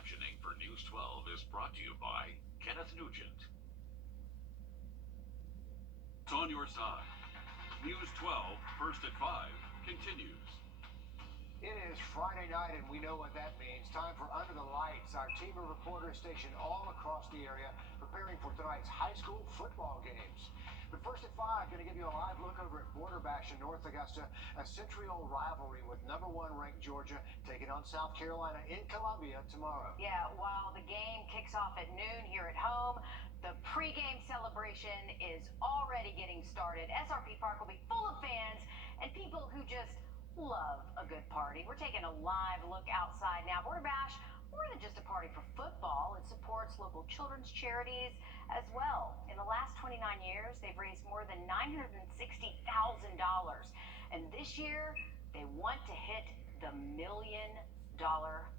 captioning for News 12 is brought to you by Kenneth Nugent. It's on your side. News 12, first at 5, continues. It is Friday night, and we know what that means. Time for Under the Lights, our team of reporters stationed all across the area, preparing for tonight's high school football games. But first at 5, going to give you a live look over at Border Bash in North Augusta, a century-old rivalry with #1 ranked Georgia taking on South Carolina in Columbia tomorrow. Yeah, while the game kicks off at noon here at home, the pregame celebration is already getting started. SRP Park will be full of fans and people who just love a good party. We're taking a live look outside now. Border Bash, more than just a party for football, it supports local children's charities as well. In the last 29 years, they've raised more than $960,000. And this year, they want to hit the $1 million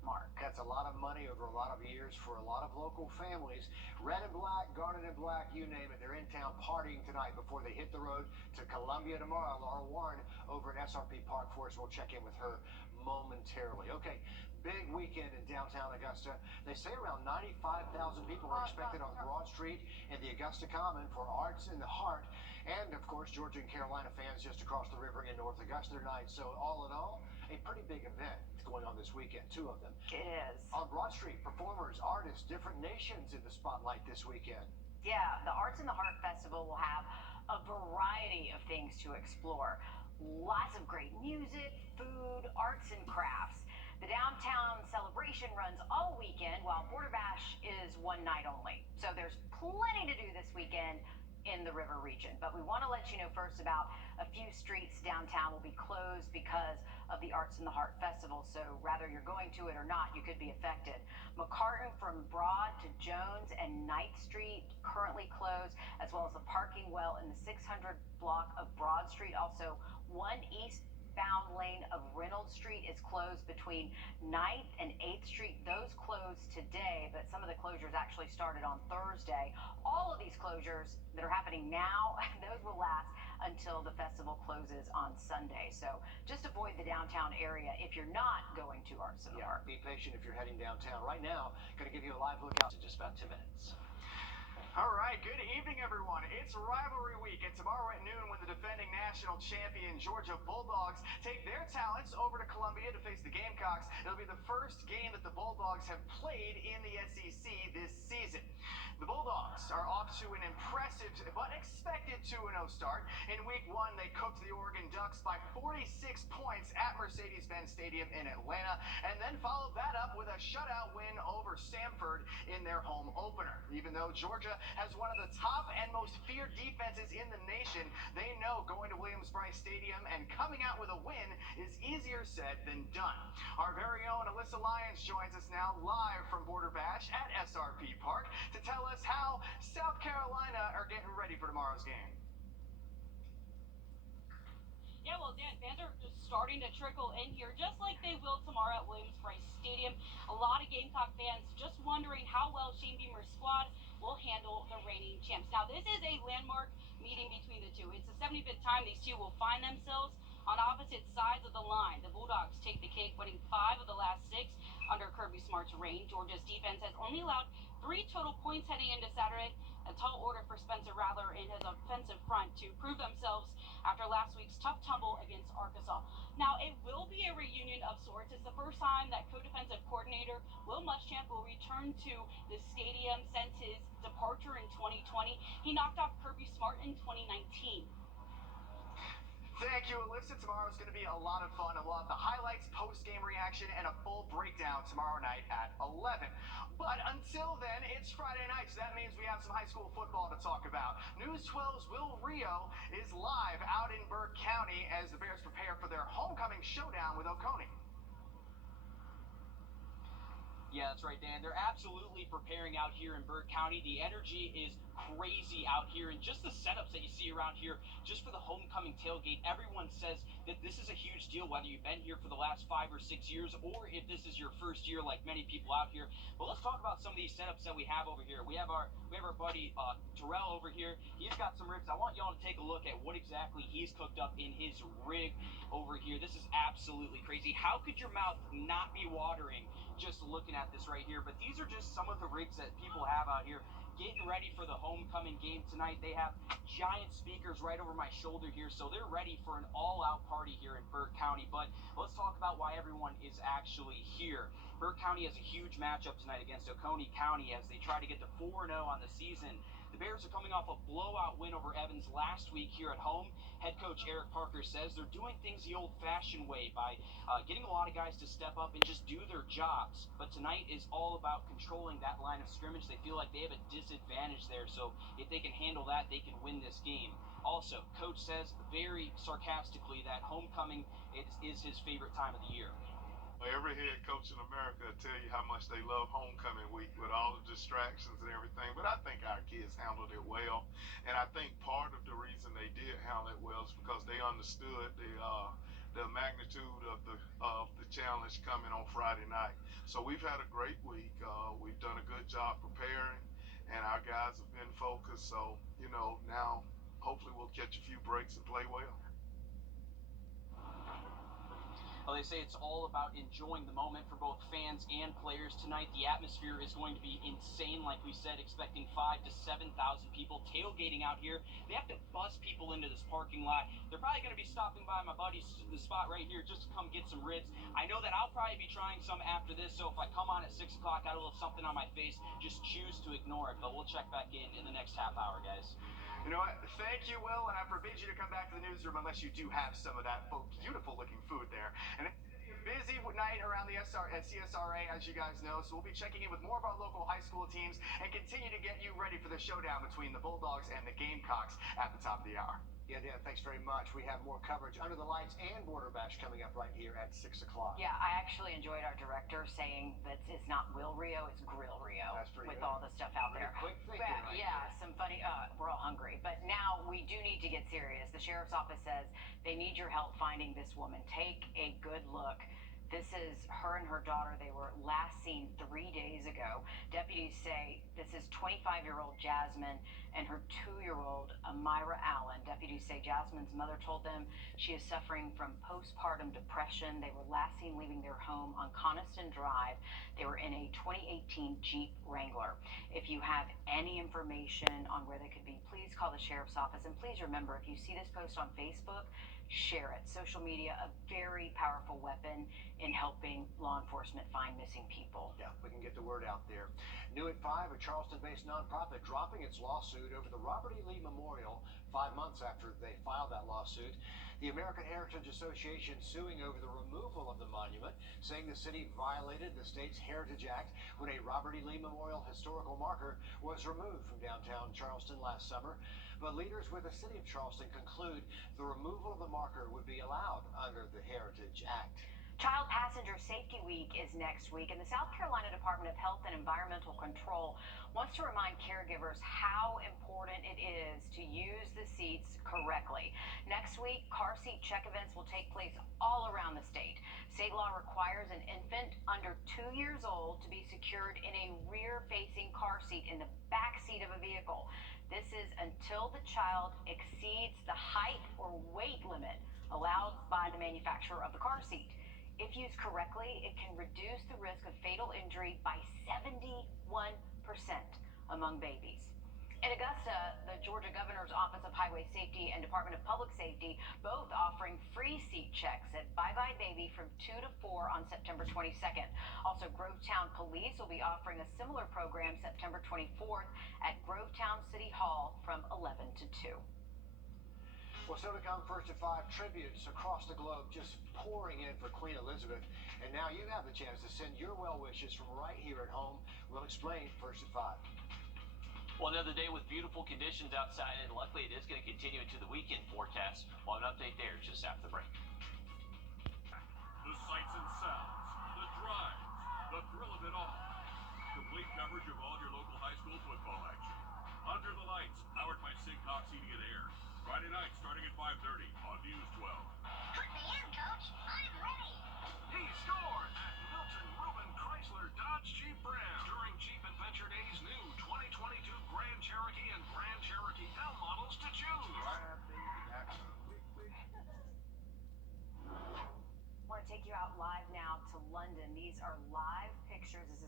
mark. That's a lot of money over a lot of years for a lot of local families. Red and black, garnet and black, you name it. They're in town partying tonight before they hit the road to Columbia tomorrow. Laura Warren over at SRP Park for us. We'll check in with her momentarily. Okay, big weekend in downtown Augusta. They say around 95,000 people are expected on Broad Street in the Augusta Common for Arts in the Heart. And, of course, Georgia and Carolina fans just across the river in North Augusta tonight. So, all in all, a pretty big event going on this weekend, 2 of them. It is. On Broad Street, performers, artists, different nations in the spotlight this weekend. Yeah, the Arts in the Heart Festival will have a variety of things to explore. Lots of great music, food, arts, and crafts. The downtown celebration runs all weekend, while Border Bash is one night only. So there's plenty to do this weekend in the river region. But we want to let you know first about a few streets downtown will be closed because of the Arts in the Heart Festival. So whether you're going to it or not, you could be affected. McCartan from Broad to Jones and Ninth Street currently closed, as well as the parking well in the 600 block of Broad Street. Also, one eastbound lane of Reynolds Street is closed between 9th and 8th Street. Those closed today, but some of the closures actually started on Thursday. All of these closures that are happening now, those will last until the festival closes on Sunday. So just avoid the downtown area if you're not going to Arts in the Heart. Be patient if you're heading downtown. Right now, going to give you a live look out in just about 2 minutes. All right, good evening, everyone. It's rivalry week, and tomorrow at noon, when the defending national champion Georgia Bulldogs take their talents over to Columbia to face the Gamecocks, it'll be the first game that the Bulldogs have played in the SEC this season. The Bulldogs are off to an impressive but expected 2-0 start. In week 1, they cooked the Oregon Ducks by 46 points at Mercedes-Benz Stadium in Atlanta, and then followed that up with a shutout win over Samford in their home opener. Even though Georgia has one of the top and most feared defenses in the nation, they know going to Williams-Brice Stadium and coming out with a win is easier said than done. Our very own Alyssa Lyons joins us now live from Border Bash at SRP Park to tell us how South Carolina are getting ready for tomorrow's game. Yeah, well, Dan, fans are just starting to trickle in here, just like they will tomorrow at Williams-Brice Stadium. A lot of Gamecock fans just wondering how well Shane Beamer's squad will handle the reigning champs. Now, this is a landmark meeting between the two. It's the 75th time these two will find themselves on opposite sides of the line. The Bulldogs take the cake, winning 5 of the last 6 under Kirby Smart's reign. Georgia's defense has only allowed 3 total points heading into Saturday. A tall order for Spencer Rattler in his offensive front to prove themselves after last week's tough tumble against Arkansas. Now, it will be a reunion of sorts. It's the first time that co-defensive coordinator Will Muschamp will return to the stadium since his departure in 2020. He knocked off Kirby Smart in 2019. Thank you, Alyssa. Tomorrow's going to be a lot of fun, and we'll have the highlights, post-game reaction, and a full breakdown tomorrow night at 11. But until then, it's Friday night, so that means we have some high school football to talk about. News 12's Will Rio is live out in Burke County as the Bears prepare for their homecoming showdown with Oconee. Yeah, that's right, Dan. They're absolutely preparing out here in Burke County. The energy is crazy out here, and just the setups that you see around here, just for the homecoming tailgate, everyone says that this is a huge deal, whether you've been here for the last 5 or 6 years, or if this is your first year, like many people out here. But let's talk about some of these setups that we have over here. We have our buddy Terrell over here. He's got some ribs. I want y'all to take a look at what exactly he's cooked up in his rig over here. This is absolutely crazy. How could your mouth not be watering just looking looking at this right here, but these are just some of the rigs that people have out here getting ready for the homecoming game tonight. They have giant speakers right over my shoulder here, so they're ready for an all-out party here in Burke County. But let's talk about why everyone is actually here. Burke County has a huge matchup tonight against Oconee County as they try to get to 4-0 on the season. The Bears are coming off a blowout win over Evans last week here at home. Head coach Eric Parker says they're doing things the old-fashioned way by getting a lot of guys to step up and just do their jobs. But tonight is all about controlling that line of scrimmage. They feel like they have a disadvantage there, so if they can handle that, they can win this game. Also, coach says very sarcastically that homecoming is his favorite time of the year. Every head coach in America will tell you how much they love homecoming week with all the distractions and everything. But I think our kids handled it well. And I think part of the reason they did handle it well is because they understood the magnitude of the challenge coming on Friday night. So we've had a great week. We've done a good job preparing, and our guys have been focused. So, now hopefully we'll catch a few breaks and play well. Well, they say it's all about enjoying the moment for both fans and players tonight. The atmosphere is going to be insane, like we said, expecting 5,000 to 7,000 people tailgating out here. They have to bus people into this parking lot. They're probably going to be stopping by my buddy's the spot right here just to come get some ribs. I know that I'll probably be trying some after this, so if I come on at 6 o'clock, got a little something on my face, just choose to ignore it. But we'll check back in the next half hour, guys. You know what? Thank you, Will, and I forbid you to come back to the newsroom unless you do have some of that beautiful-looking food there. And it's a busy night around the CSRA, as you guys know, so we'll be checking in with more of our local high school teams and continue to get you ready for the showdown between the Bulldogs and the Gamecocks at the top of the hour. Yeah, Dan, thanks very much. We have more coverage under the lights and Border Bash coming up right here at 6 o'clock. Yeah, I actually enjoyed our director saying that it's not Will Rio, it's Grill Rio. That's pretty with good. all the stuff out there. Quick thinking right Yeah, there. some funny, we're all hungry. But now we do need to get serious. The sheriff's office says they need your help finding this woman. Take a good look. This is her and her daughter. They were last seen 3 days ago. Deputies say this is 25-year-old Jasmine and her 2-year-old Amira Allen. Deputies say Jasmine's mother told them she is suffering from postpartum depression. They were last seen leaving their home on Coniston Drive. They were in a 2018 Jeep Wrangler. If you have any information on where they could be, please call the sheriff's office. And please remember, if you see this post on Facebook, share it. Social media, a very powerful weapon in helping law enforcement find missing people. Yeah, we can get the word out there. New at 5, a Charleston-based nonprofit dropping its lawsuit over the Robert E. Lee Memorial 5 months after they filed that lawsuit. The American Heritage Association suing over the removal of the monument, saying the city violated the state's Heritage Act when a Robert E. Lee Memorial historical marker was removed from downtown Charleston last summer. But leaders with the city of Charleston conclude the removal of the marker would be allowed under the Heritage Act. Child Passenger Safety Week is next week, and the South Carolina Department of Health and Environmental Control wants to remind caregivers how important it is to use the seats correctly. Next week, car seat check events will take place all around the state. State law requires an infant under 2 years old to be secured in a rear-facing car seat in the back seat of a vehicle. This is until the child exceeds the height or weight limit allowed by the manufacturer of the car seat. If used correctly, it can reduce the risk of fatal injury by 71% among babies. In Augusta, the Georgia Governor's Office of Highway Safety and Department of Public Safety both offering free seat checks at Bye Bye Baby from 2 to 4 on September 22nd. Also, Grovetown Police will be offering a similar program September 24th at Grovetown City Hall from 11 to 2. Well, so to come first at 5, tributes across the globe just pouring in for Queen Elizabeth. And now you have the chance to send your well wishes from right here at home. We'll explain first at 5. Well, another day with beautiful conditions outside, and luckily it is going to continue into the weekend forecast. Well, an update there just after the break. The sights and sounds, the drives, the thrill of it all. Complete coverage of all your local high school football action. Under the Lights, powered by Sig Cox Heating and Air. Friday night starting at 5:30 on News 12. Put me in, Coach. I'm ready. He scored at Milton Ruben Chrysler Dodge Jeep Ram during Jeep Adventure Day's new 2022 Grand Cherokee and Grand Cherokee L models to choose. I want to take you out live now to London. These are live pictures. This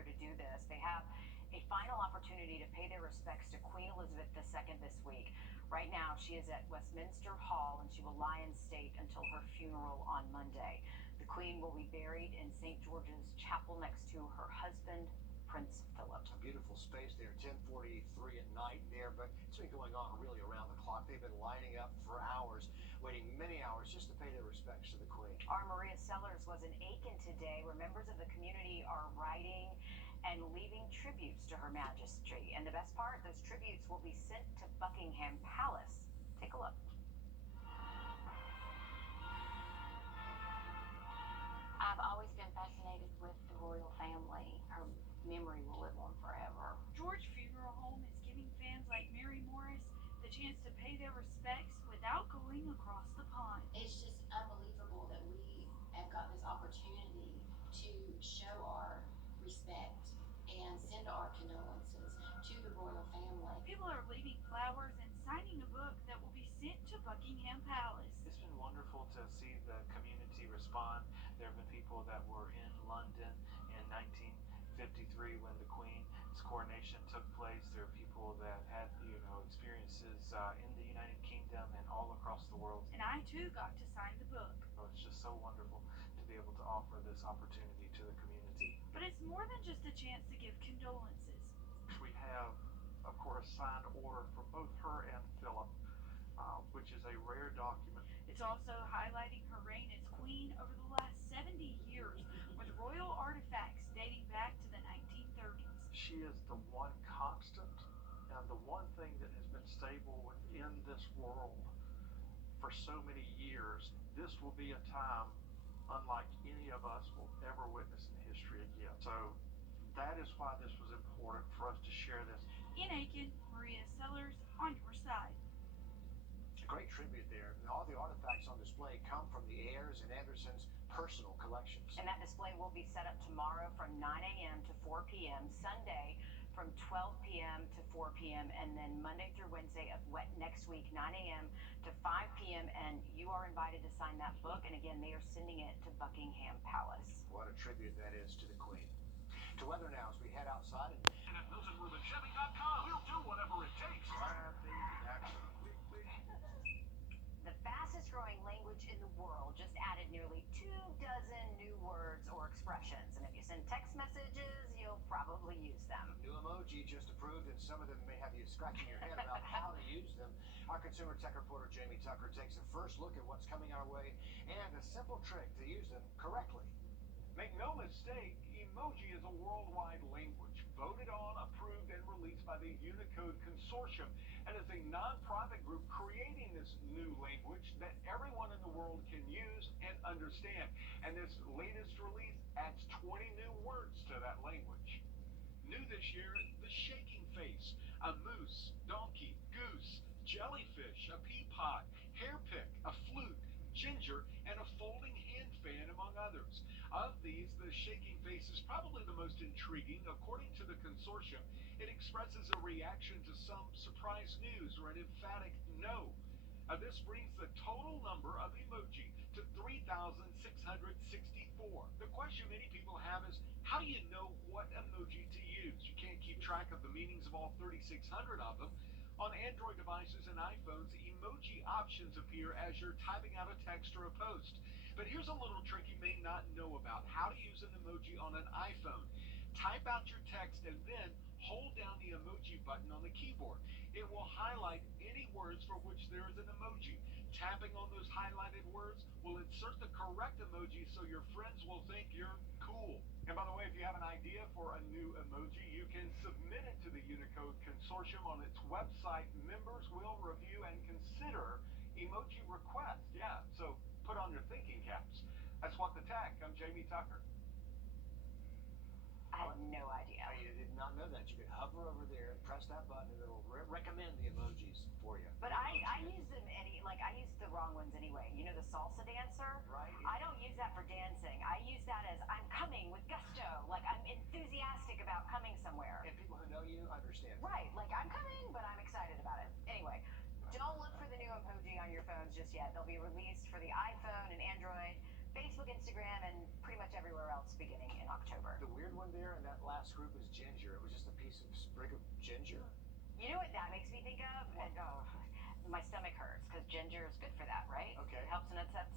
here to do this. They have a final opportunity to pay their respects to Queen Elizabeth II this week. Right now, she is at Westminster Hall, and she will lie in state until her funeral on Monday. The Queen will be buried in St. George's Chapel next to her husband, Prince Philip. A beautiful space there, 10:43 at night there, but it's been going on really around the clock. They've been lining up for hours, waiting many hours just to pay their respects to the Queen. Our Maria Sellers was in Aiken today, where members of the community are writing and leaving tributes to Her Majesty. And the best part, those tributes will be sent to Buckingham Palace. Take a look. I've always been fascinated with the royal family. Her memory will live on forever. George Funeral Home is giving fans like Mary Morris the chance to pay their respects without going across the pond. It's just unbelievable that we have got this opportunity to show our respect and send our condolences to the royal family. People are leaving flowers and signing a book that will be sent to Buckingham Palace. It's been wonderful to see the community respond. There have been people that were in London in 1953 when the Queen's coronation took place. There are people that had, experiences in the United Kingdom and all across the world. And I too got to sign the book. So it's just so wonderful to be able to offer this opportunity to the community. But it's more than just a chance to give condolences. We have, of course, signed order for both her and Philip, which is a rare document. It's also highlighting her reign as queen over the last 70 years with royal artifacts dating back to the 1930s. She is the one constant and the one thing that has been stable within this world for so many years. This will be a time unlike any of us will ever witness in history again. So that is why this was important for us to share this. In Aiken, Maria Sellers on your side. A great tribute there. And all the artifacts on display come from the heirs and Anderson's personal collections. And that display will be set up tomorrow from 9 a.m. to 4 p.m., Sunday from 12 p.m. to 4 p.m., and then Monday through Wednesday of next week, 9 a.m. to 5 p.m., and you are invited to sign that book, and again, they are sending it to Buckingham Palace. What a tribute that is to the Queen. To weather now as we head outside. And at MiltonRubinChevy.com, we'll do whatever it takes. The fastest growing language in the world just added nearly 24 new words or expressions, and if you send text messages, you'll probably use them. New emoji just approved, and some of them may have you scratching your head about how to use them. Our consumer tech reporter Jamie Tucker takes a first look at what's coming our way and a simple trick to use them correctly. Make no mistake, emoji is a worldwide language, voted on, approved, and released by the Unicode Consortium, and is a nonprofit group creating this new language that everyone in the world can use and understand. And this latest release adds 20 new words to that language. New this year, the shaking face, a moose, donkey, goose, jellyfish, a pea pod, hairpick, a flute, ginger, and a folding hand fan, among others. Of these, the shaking face is probably the most intriguing. According to the consortium, it expresses a reaction to some surprise news or an emphatic no. This brings the total number of emoji to 3,664. The question many people have is, how do you know what emoji to use? You can't keep track of the meanings of all 3,600 of them. On Android devices and iPhones, emoji options appear as you're typing out a text or a post. But here's a little trick you may not know about how to use an emoji on an iPhone. Type out your text and then hold down the emoji button on the keyboard. It will highlight any words for which there is an emoji. Tapping on those highlighted words will insert the correct emoji so your friends will think you're cool. And by the way, if you have an idea for a new emoji, you can submit it to the Unicode Consortium on its website. Members will review and consider emoji requests. Yeah, so put on your thinking caps. That's What the Tech. I'm Jamie Tucker. I had no idea. I did not know that. You could hover over there and press that button and it'll recommend the emojis for you. But I use them I use the wrong ones anyway. You know the salsa dancer? Right. I don't use that for dancing. I use that as I'm coming with gusto. Like I'm enthusiastic about coming somewhere. And people who know you understand. Right. Like I'm coming, but I'm excited about it. Anyway, don't look for the new emoji on your phones just yet. They'll be released for the iPhone and Android, Facebook, Instagram, and pretty much much everywhere else beginning in October. The weird one there in that last group is ginger. It was just a piece of sprig of ginger. You know what that makes me think of? And, my stomach hurts because ginger is good for that, right? Okay. It helps an upset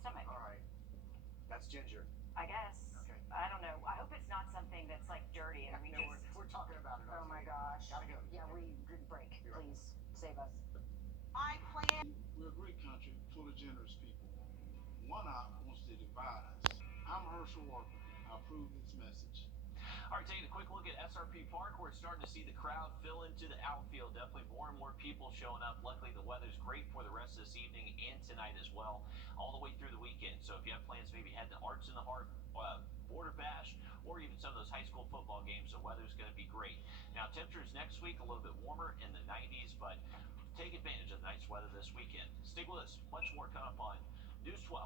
stomach. All right. That's ginger. I guess. Okay. I don't know. I hope it's not something that's like dirty and we No, just. we're talking about it. Oh my gosh. Gotta go. Yeah, Okay. we break. Be right Please save us. I plan. We're a great country full of generous people. One out wants to divide us. I'm Herschel Walker. I approve this message. All right, taking a quick look at SRP Park. We're starting to see the crowd fill into the outfield. Definitely more and more people showing up. Luckily, the weather's great for the rest of this evening and tonight as well, all the way through the weekend. So if you have plans, maybe head to Arts in the Heart, Border Bash, or even some of those high school football games, the weather's going to be great. Now, temperatures next week a little bit warmer in the 90s, but take advantage of the nice weather this weekend. Stick with us. Much more coming up on News 12.